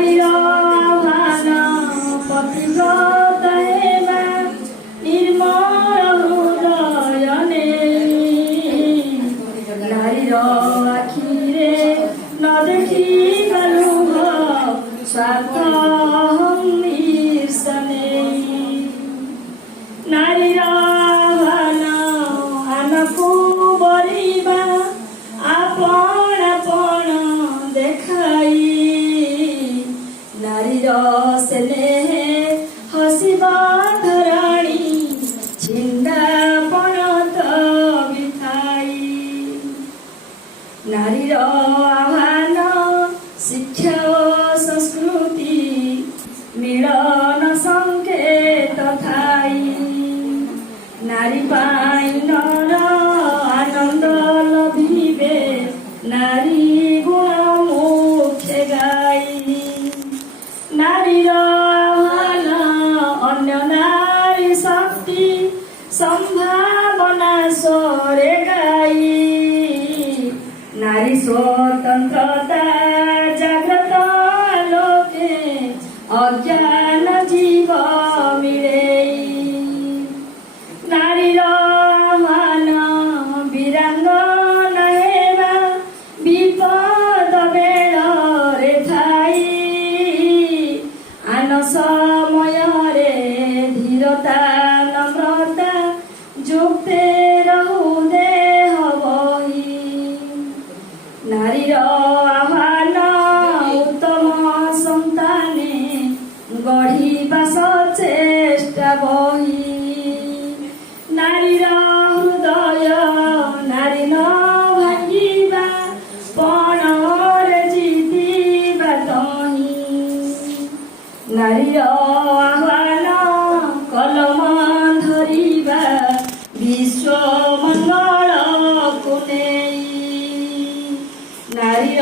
नारीर आह्वान पथिव्रत हेबा निर्मल हृदय नेई नारीर आखिरे न देखी गलुह स्वार्थ ईर्षा नेई नारीर आह्वान आनकु बरिबा आपण आपण देखाई नारीर स्नेह हसिबा धराणी छिंदापण बिथाई नारीर आह्वान शिक्षा संस्कृति मिलन संकेत थाई नारी पाई नर आनंद लभिबे नारी गुण मुखे गाई नारीर आह्वान अन्य नारी शक्ति संभावना स्वरे गाई नारी स्वतंत्रता जाग्रत लोके अज्ञान जीव मिलेई नारीर आह्वान वीरांगना हेबा विपद बेଳରେ ଥାଇ आन समୟରେ धीरता नम्रता जुक्ते रहु देह बही नारीर आह्वान उत्तम सन्ताने गढ़िबा सचेष्टा बही नारीर हृदय नारी न भांगिबा पणरे जितिबा तही नारीर आह्वान कलम धरिबा विश्व मंगल को नेई नारीर